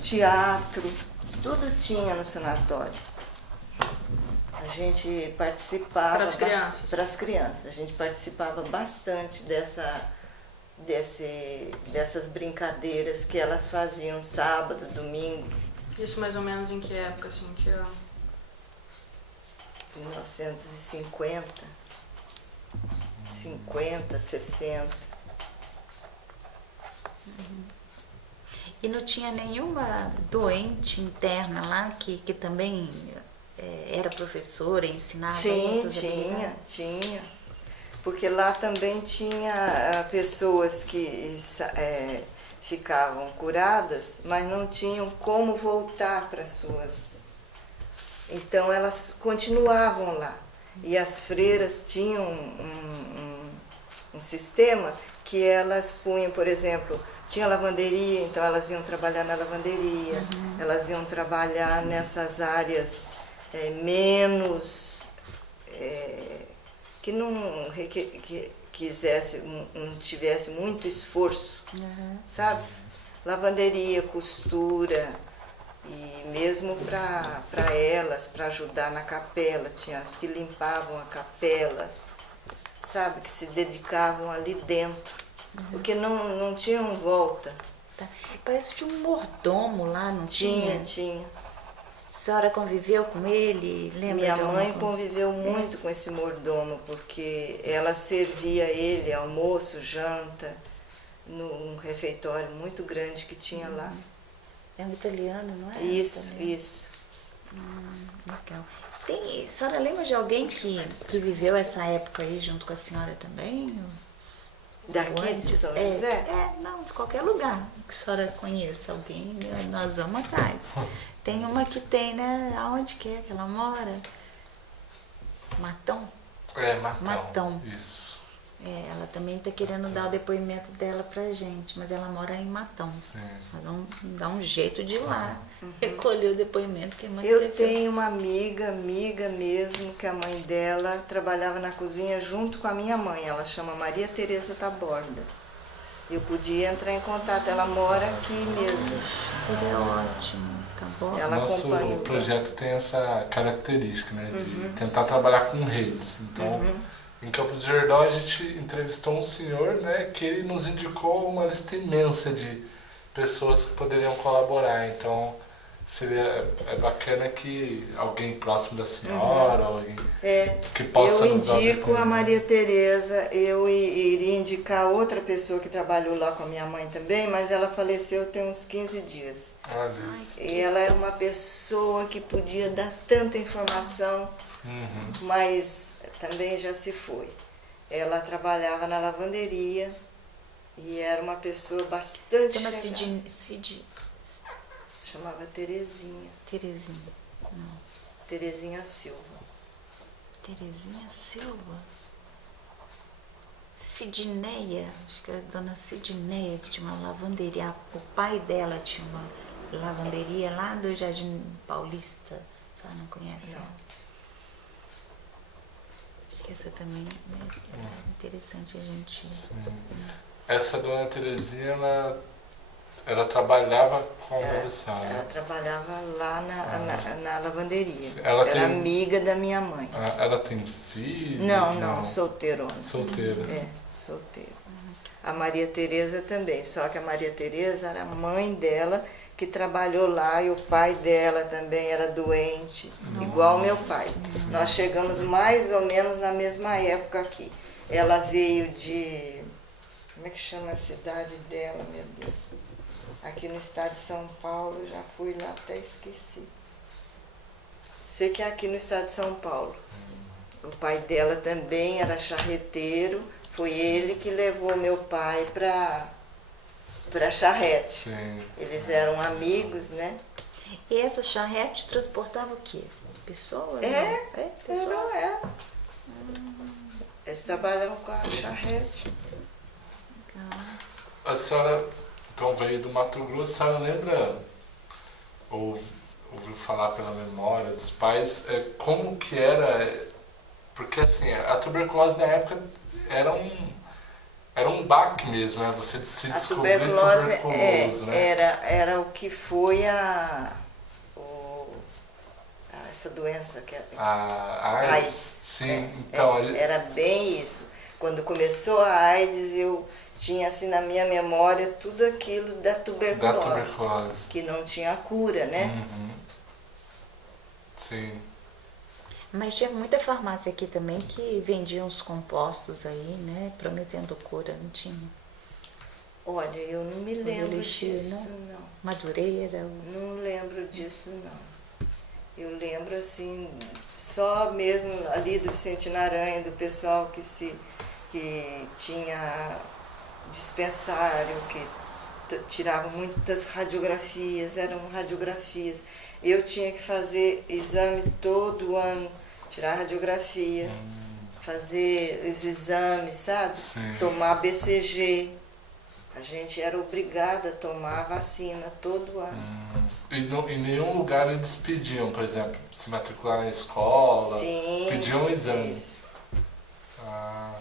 teatro, tudo tinha no sanatório. A gente participava... Para as crianças. Para as crianças. A gente participava bastante dessas brincadeiras que elas faziam sábado, domingo. Isso mais ou menos em que época, assim, que eu... 1950, 50, 60. E não tinha nenhuma doente interna lá que também era professora, ensinava Sim, essas atividades? tinha. Porque lá também tinha pessoas que ficavam curadas, mas não tinham como voltar para suas... Então elas continuavam lá. E as freiras tinham um sistema que elas punham, por exemplo, tinha lavanderia, então elas iam trabalhar na lavanderia, elas iam trabalhar nessas áreas menos... que não não tivesse muito esforço, sabe? Lavanderia, costura, e mesmo para elas, para ajudar na capela, tinha as que limpavam a capela, sabe? Que se dedicavam ali dentro, porque não tinham volta. Tá. Parece que tinha um mordomo lá, não tinha? Tinha. A senhora conviveu com ele? Lembra Minha de alguma mãe coisa? conviveu muito com esse mordomo, porque ela servia ele almoço, janta, num refeitório muito grande que tinha lá. É um italiano, não é? Isso, Italiano. isso. Legal. A senhora lembra de alguém que viveu essa época aí junto com a senhora também? Daqui de São José? Não, de qualquer lugar que a senhora conheça alguém, nós vamos atrás. Tem uma que tem, né? Aonde que é que ela mora? Matão. Matão. Matão. Isso. Ela também está querendo dar o depoimento dela pra gente, mas ela mora em Matão. Sim. Nós vamos dar um jeito de ir lá recolher o depoimento, que é muito Eu impressionante. tenho uma amiga mesmo, que a mãe dela trabalhava na cozinha junto com a minha mãe. Ela chama Maria Tereza Taborda. Eu podia entrar em contato, ela mora aqui mesmo. Seria ótimo, tá bom? Ela Nosso acompanha o projeto tem essa característica, né? De tentar trabalhar com redes. Então, em Campos do Jordão, a gente entrevistou um senhor, né? Que ele nos indicou uma lista imensa de pessoas que poderiam colaborar. Então, é bacana que alguém próximo da senhora, alguém que possa Eu nos dar o indico a depoimento. Maria Tereza, eu iria indicar outra pessoa que trabalhou lá com a minha mãe também, mas ela faleceu tem uns 15 dias. Olha. E ela era uma pessoa que podia dar tanta informação, Uhum. mas também já se foi. Ela trabalhava na lavanderia e era uma pessoa bastante Dona chegada. Cid Chamava Terezinha, Terezinha. Não. Terezinha Silva. Terezinha Silva. Sidneia, acho que é a dona Sidneia, que tinha uma lavanderia. O pai dela tinha uma lavanderia lá do Jardim Paulista. Você não conhece? Não. Ela? Acho que essa também, né, é interessante a gente. Essa dona Terezinha, ela trabalhava com a Ela Marissara. trabalhava lá na lavanderia. Ela Era tem- amiga da minha mãe. Ela tem filho? Não, solteirona. Solteira. Solteira. A Maria Tereza também, só que a Maria Tereza era a mãe dela que trabalhou lá e o pai dela também era doente, igual meu pai. Nós chegamos mais ou menos na mesma época aqui. Ela veio de... Como é que chama a cidade dela, meu Deus? Aqui no estado de São Paulo, eu já fui lá, até esqueci. Sei que é aqui no estado de São Paulo. O pai dela também era charreteiro, foi ele que levou meu pai para charrete. Sim. Eles eram amigos, né? E essa charrete transportava o quê? Pessoas? Pessoas. Eles trabalhavam com a charrete. Legal. A senhora, então, veio do Mato Grosso, a senhora lembra, ou ouviu falar pela memória dos pais, como que era, porque assim, a tuberculose na época era um baque mesmo, né? Você se A descobrir tuberculose tuberculoso, né? era o que foi essa doença que é A AIDS? AIDS. Sim, então... Era bem isso. Quando começou a AIDS, eu tinha assim na minha memória tudo aquilo da tuberculose. Que não tinha cura, né? Uhum. Sim. Mas tinha muita farmácia aqui também que vendia uns compostos aí, né? Prometendo cura, não tinha? Olha, eu não me lembro elixir, disso, não? não. Madureira. Não lembro disso, não. Eu lembro, assim, só mesmo ali do Vicente Aranha, do pessoal que tinha dispensário, que tirava muitas radiografias, eram radiografias. Eu tinha que fazer exame todo ano, tirar radiografia, fazer os exames, sabe? Sim. Tomar BCG. A gente era obrigada a tomar a vacina todo ano. E em nenhum lugar eles pediam, por exemplo, se matricular na escola, Sim, pediam um exame. isso. Ah,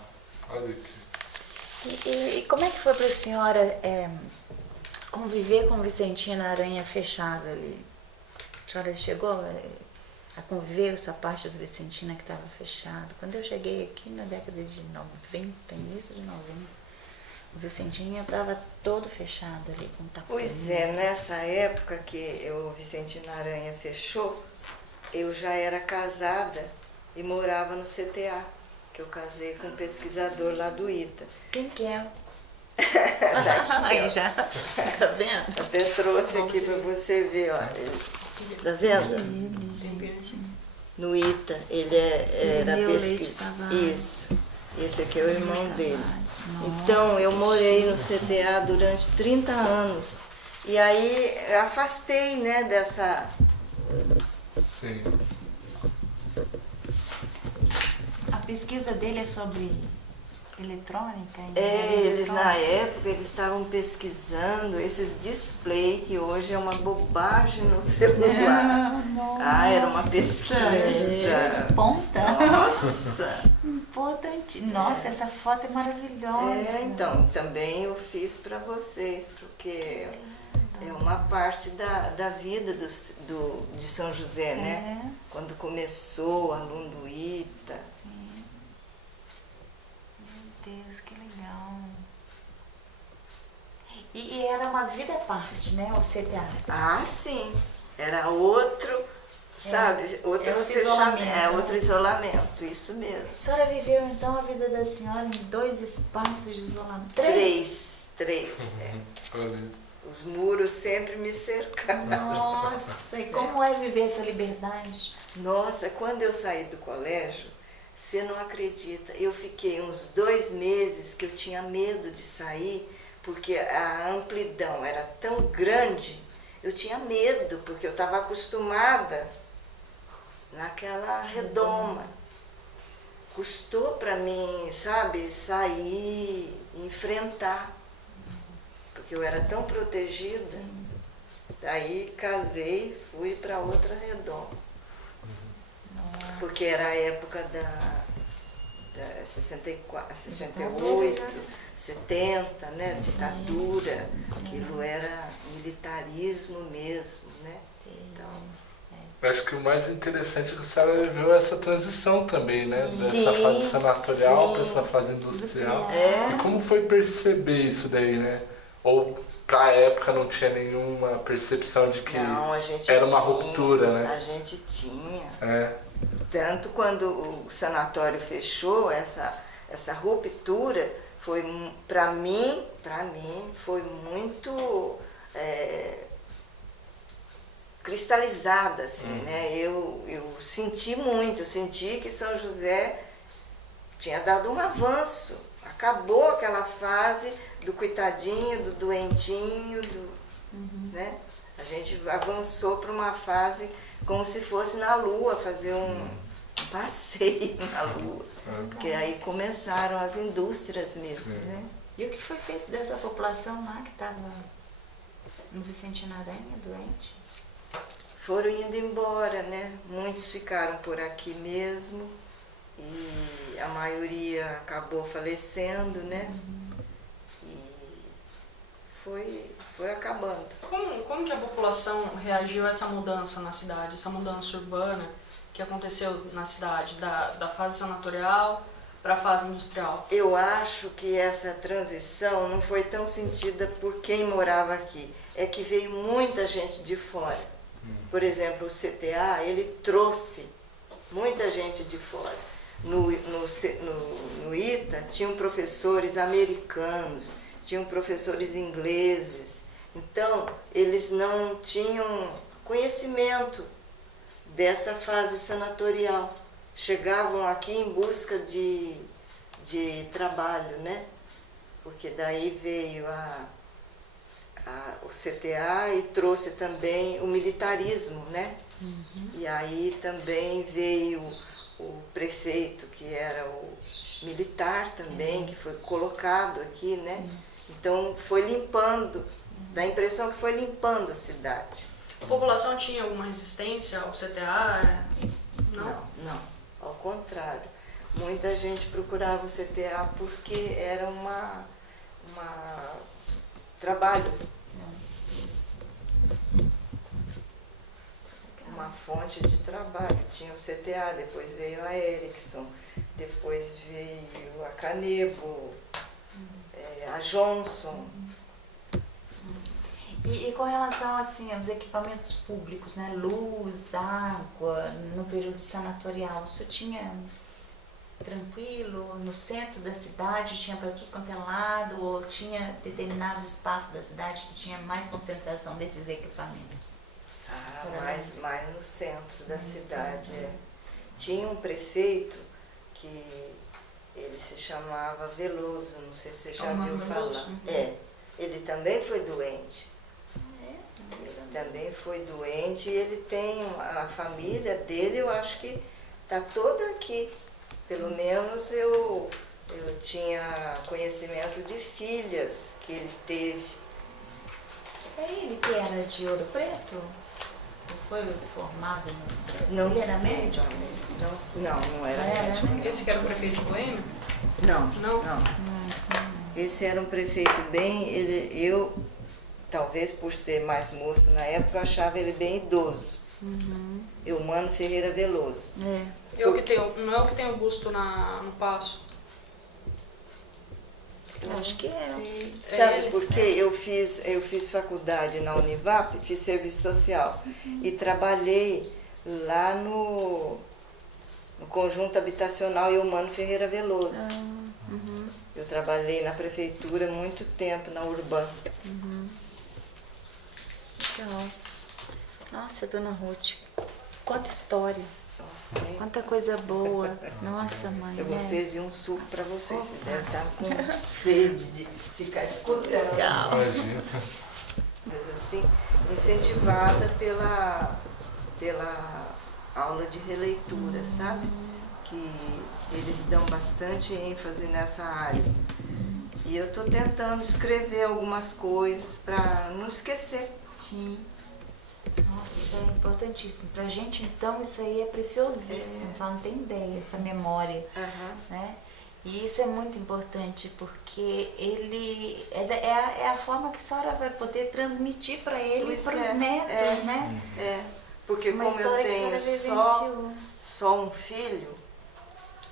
olha aqui. E como é que foi para a senhora conviver com Vicentina Aranha fechada ali? A senhora chegou a conviver com essa parte do Vicentina que estava fechado? Quando eu cheguei aqui na década de 90, início de 90, o Vicentinha estava todo fechado ali com tapume. Pois é, nessa época que o Vicentino Aranha fechou, eu já era casada e morava no CTA, que eu casei com um pesquisador lá do ITA. Quem que é? Daqui, ó. Aí já, tá vendo? Até trouxe aqui para você ver, ó. Tá vendo? No ITA, ele era Irineu Leite pesquisador. Tavares. Isso. Esse aqui é o irmão dele. Nossa, Então, eu morei no CTA durante 30 anos. E aí, eu afastei, né, dessa... Sim. pesquisa dele é sobre eletrônica? Eles na época eles estavam pesquisando esses display que hoje é uma bobagem no celular. Era uma pesquisa de ponta. Nossa! Importante. Nossa, essa foto é maravilhosa. Então, também eu fiz para vocês, porque é uma parte da vida de São José, né? Quando começou, aluno do ITA. Sim. Meu Deus, que legal. E era uma vida à parte, né? O CTA. Ah, sim. Era outro, sabe? Outro isolamento. Outro isolamento, isso mesmo. A senhora viveu então a vida da senhora em 2 espaços de isolamento? Três. Os muros sempre me cercaram. Nossa, e como é viver essa liberdade? Nossa, quando eu saí do colégio, você não acredita, eu fiquei uns 2 meses que eu tinha medo de sair, porque a amplidão era tão grande, eu tinha medo, porque eu estava acostumada naquela redoma. Custou para mim, sabe, sair, enfrentar, porque eu era tão protegida. Daí casei, fui para outra redoma. Porque era a época da 64, 68, 70, né? Ditadura. Aquilo era militarismo mesmo, né? Então, Eu acho que o mais interessante é que a senhora viveu essa transição também, né? Dessa Sim, fase sanatorial sim. para essa fase industrial. É. E como foi perceber isso daí, né? Ou pra época não tinha nenhuma percepção de que não, a gente era uma tinha, ruptura, né? A gente tinha. É. Tanto quando o sanatório fechou, essa ruptura foi, para mim, foi muito cristalizada, assim, né? Eu senti muito, eu senti que São José tinha dado um avanço. Acabou aquela fase do coitadinho, do doentinho, né? A gente avançou para uma fase como se fosse na Lua, fazer um passeio na Lua. Porque aí começaram as indústrias mesmo, né? E o que foi feito dessa população lá que estava no Vicentino Aranha, doente? Foram indo embora, né? Muitos ficaram por aqui mesmo e a maioria acabou falecendo, né? E foi acabando. Como que a população reagiu a essa mudança na cidade, essa mudança urbana que aconteceu na cidade, da fase sanatorial para a fase industrial? Eu acho que essa transição não foi tão sentida por quem morava aqui. É que veio muita gente de fora. Por exemplo, o CTA, ele trouxe muita gente de fora. No ITA, tinham professores americanos, tinham professores ingleses. Então, eles não tinham conhecimento dessa fase sanatorial. Chegavam aqui em busca de trabalho, né? Porque daí veio o CTA e trouxe também o militarismo, né? E aí também veio o prefeito, que era o militar também, que foi colocado aqui, né? Então foi limpando, dá a impressão que foi limpando a cidade. A população tinha alguma resistência ao CTA? Não, ao contrário. Muita gente procurava o CTA porque era uma trabalho, uma fonte de trabalho. Tinha o CTA, depois veio a Ericsson, depois veio a Canebo, a Johnson. E com relação assim aos equipamentos públicos, né? Luz, água, no período sanatorial, isso tinha tranquilo? No centro da cidade tinha para tudo quanto é lado, ou tinha determinado espaço da cidade que tinha mais concentração desses equipamentos? Mais no centro da cidade. Tinha um prefeito que ele se chamava Veloso, não sei se você já viu falar. Ele também foi doente. Ele também foi doente e ele tem a família dele, eu acho que está toda aqui Pelo menos eu tinha conhecimento de filhas que ele teve. É ele que era de Ouro Preto? Ou foi formado no... Não ele era sei, médico? não era Era, médico. né? Esse que era o prefeito de Boêmia? Não, Não? não. Então, Esse era um prefeito bem, eu, talvez por ser mais moço na época, eu achava ele bem idoso. Eumano Ferreira Veloso. é. É o que tem, não é o que tem o busto no Paço? Eu acho que é. É Sabe ele. por quê? Eu fiz faculdade na Univap, fiz serviço social e trabalhei lá no Conjunto Habitacional Eumano Ferreira Veloso. Eu trabalhei na prefeitura muito tempo, na Urbana. Legal. Nossa, dona Ruth, quanta história, Nossa, nem- quanta coisa boa. Nossa, mãe, Eu vou né? servir um suco para vocês. Você deve estar com sede de ficar escutando. Legal. Imagina. Assim, incentivada pela aula de releitura, sabe? Que eles dão bastante ênfase nessa área. E eu estou tentando escrever algumas coisas para não esquecer. Sim. Nossa, é importantíssimo. Pra gente, então, isso aí é preciosíssimo. Só não tem ideia, essa memória, Aham. né? E isso é muito importante, porque ele é a forma que a senhora vai poder transmitir para ele e Pois para os é, netos, né? É, porque Uma como eu história que a tenho senhora vivenciou. só um filho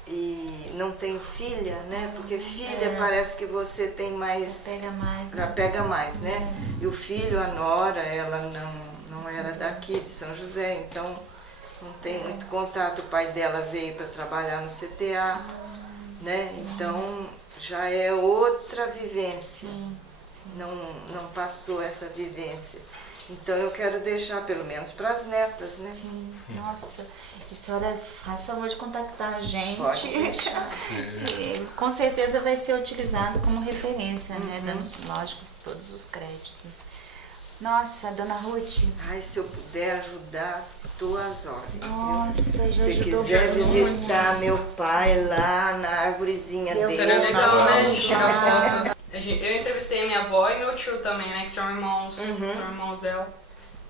e não tenho filha, né? Porque filha parece que você tem mais, Pega mais, já né? pega mais, né? E o filho, a nora, ela não era daqui, de São José, então não tem muito contato. O pai dela veio para trabalhar no CTA, né? Então já é outra vivência. Sim, Não passou essa vivência. Então eu quero deixar pelo menos para as netas, né? sim. Nossa, e a senhora faz favor de contactar a gente. Pode deixar. E, com certeza vai ser utilizado como referência, né? Dando, lógico, todos os créditos. Nossa, dona Ruth, Ai, se eu puder ajudar, tô às ordens, viu? nossa, já Se ajudou quiser muito. visitar meu pai lá na arvorezinha Deus dele. Seria legal, Nossa, né? nossa. Chegar lá. Eu entrevistei a minha avó e meu tio também, né? Que são irmãos, Uhum. são irmãos dela.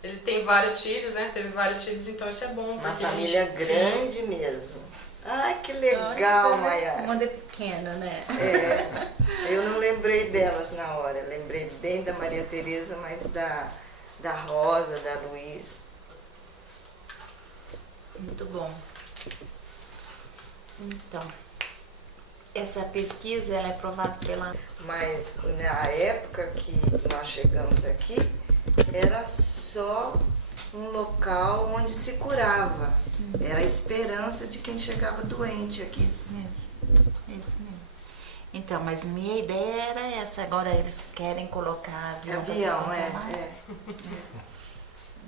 Ele tem vários filhos, né? Teve vários filhos, então isso é bom. Uma porque a família gente- grande mesmo. Ai, que legal, O Maiara. mundo é pequeno, né? É, eu não lembrei delas na hora. Eu lembrei bem da Maria Tereza, mas da Rosa, da Luísa. Muito bom. Então, essa pesquisa ela é aprovada pela... Mas na época que nós chegamos aqui, era só um local onde se curava. Era a esperança de quem chegava doente aqui. Isso mesmo, isso mesmo. Então, mas minha ideia era essa. Agora eles querem colocar avião. pra Avião, tudo é. quanto é lado.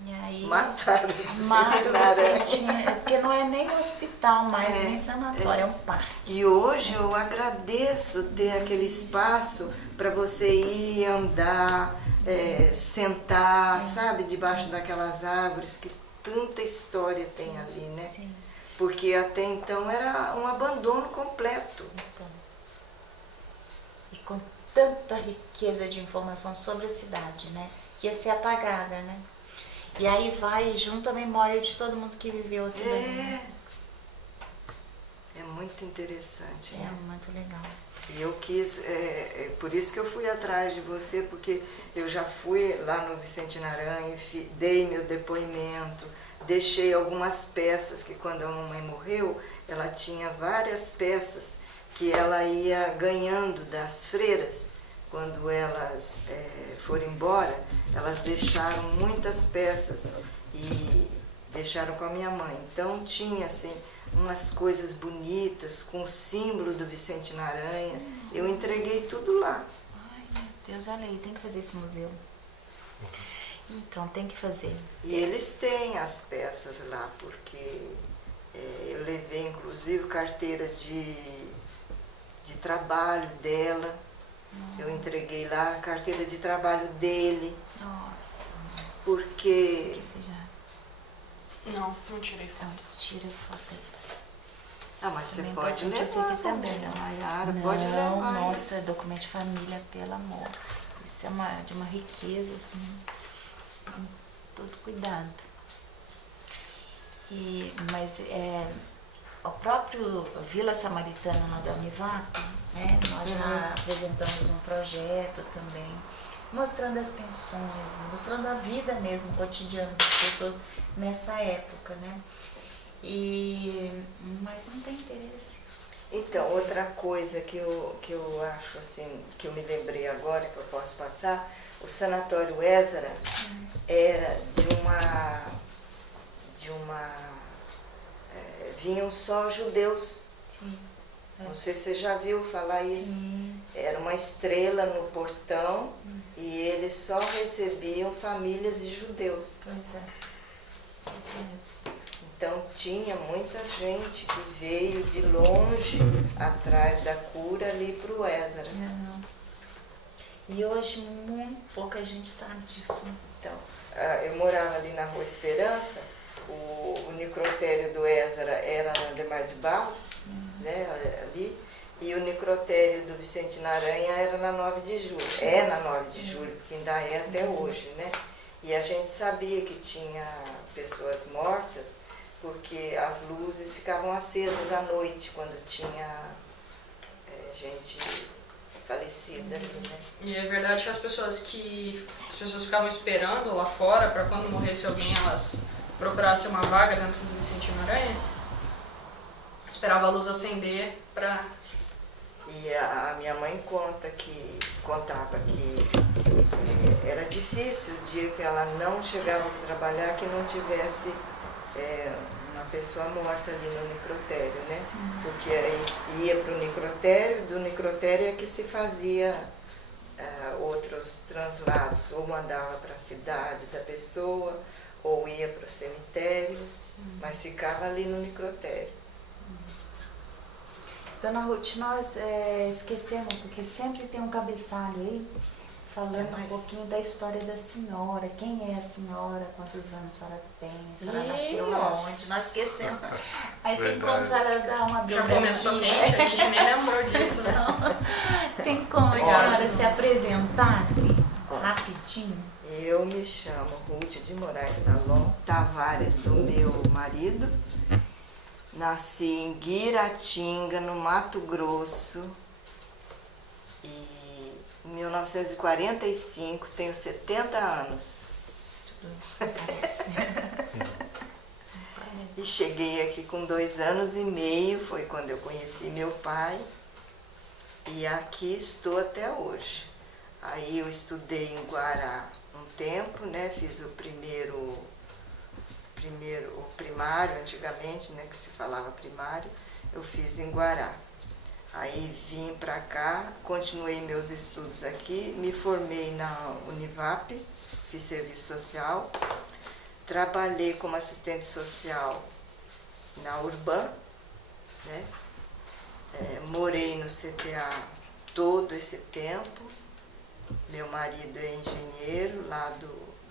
E aí... Mataram Mas o Vicente. porque não é nem hospital mais, É, nem sanatório, é um parque. E hoje eu agradeço ter aquele espaço para você ir andar, sentar, sabe, debaixo daquelas árvores que tanta história tem ali, né? Sim, Porque até então era um abandono completo. então. E com tanta riqueza de informação sobre a cidade, né? Que ia ser apagada, né? E aí vai junto a memória de todo mundo que viveu aquilo ali, né? É muito interessante, É né? muito legal. E eu quis, por isso que eu fui atrás de você, porque eu já fui lá no Vicente Naranjo, dei meu depoimento, deixei algumas peças, que quando a mamãe morreu, ela tinha várias peças que ela ia ganhando das freiras. Quando elas foram embora, elas deixaram muitas peças e deixaram com a minha mãe. Então tinha assim umas coisas bonitas com o símbolo do Vicente Naranjo. Eu entreguei tudo lá. Ai, meu Deus, olha aí, tem que fazer esse museu. Então, tem que fazer. E eles têm as peças lá, porque eu levei inclusive carteira de trabalho dela. Eu entreguei lá a carteira de trabalho dele, Nossa, porque que seja. Não, não tirei Então, foto. tira foto aí. Ah, mas você Também pode importante esse levar aqui também. a Mayara, Não, pode levar. nossa, documento de família, pelo amor. Isso é de uma riqueza, assim, com todo cuidado. Mas o próprio Vila Samaritana lá da Univap, né, nós já apresentamos um projeto também, mostrando as pensões, mostrando a vida mesmo, o cotidiano das pessoas nessa época, né? Mas não tem interesse. Então, outra coisa que eu acho assim, que eu me lembrei agora, que eu posso passar, o Sanatório Ézara era vinham só judeus. Sim. Não sei se você já viu falar isso. Sim. Era uma estrela no portão e eles só recebiam famílias de judeus. Pois é. Isso mesmo. Então tinha muita gente que veio de longe atrás da cura ali para o Ézara. E hoje muito pouca gente sabe disso. Então, eu morava ali na Rua Esperança, o necrotério do Ézara era na Ademar de Barros, né, ali, e o necrotério do Vicente Naranha era na 9 de julho. É na 9 de julho, porque ainda é até hoje, né? E a gente sabia que tinha pessoas mortas, porque as luzes ficavam acesas à noite, quando tinha gente falecida ali, né? E é verdade que as pessoas ficavam esperando lá fora para quando morresse alguém elas procurassem uma vaga dentro do Vicente Aranha, esperava a luz acender para... E a minha mãe contava que era difícil o dia que ela não chegava a trabalhar que não tivesse uma pessoa morta ali no necrotério, né? Porque aí ia para o necrotério, do necrotério é que se fazia outros translados, ou mandava para a cidade da pessoa, ou ia para o cemitério, mas ficava ali no necrotério. Dona Ruth, nós esquecemos, porque sempre tem um cabeçalho aí, falando um pouquinho da história da senhora. Quem é a senhora? Quantos anos a senhora tem? A senhora nasceu onde? Nós esquecemos. Aí tem como a senhora dar uma Já biografia? começou quente, a gente nem lembrou disso, né? Não. Tem como a senhora se apresentar, assim, rapidinho? Eu me chamo Ruth de Moraes Tavares, do meu marido. Nasci em Guiratinga, no Mato Grosso. E em 1945, tenho 70 anos. E cheguei aqui com 2 anos e meio, foi quando eu conheci meu pai. E aqui estou até hoje. Aí eu estudei em Guará um tempo, né? Fiz o primário, antigamente, né? Que se falava primário, eu fiz em Guará. Aí vim para cá, continuei meus estudos aqui, me formei na Univap, fiz serviço social, trabalhei como assistente social na Urban, né? Morei no CPA todo esse tempo. Meu marido é engenheiro lá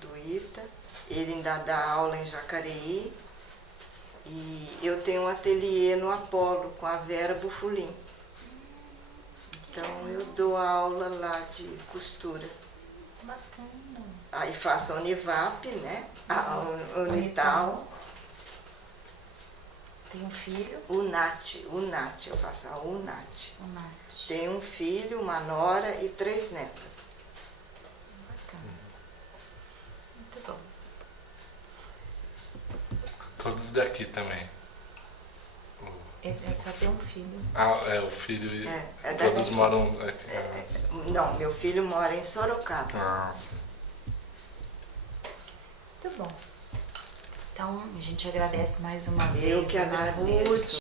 do ITA, ele ainda dá aula em Jacareí e eu tenho um ateliê no Apolo com a Vera Bufulin. Então eu dou aula lá de costura. Bacana. Aí faço a Univap, né? A Unital. Tem um filho? UNAT, eu faço a UNAT. Tenho um filho, uma nora e 3 netas. Bacana. Muito bom. Todos daqui também. Só tem um filho. O filho e daqui. todos moram aqui. Não, meu filho mora em Sorocaba. Muito bom. Então, a gente agradece mais uma vez. Eu que Dona agradeço. Ruth.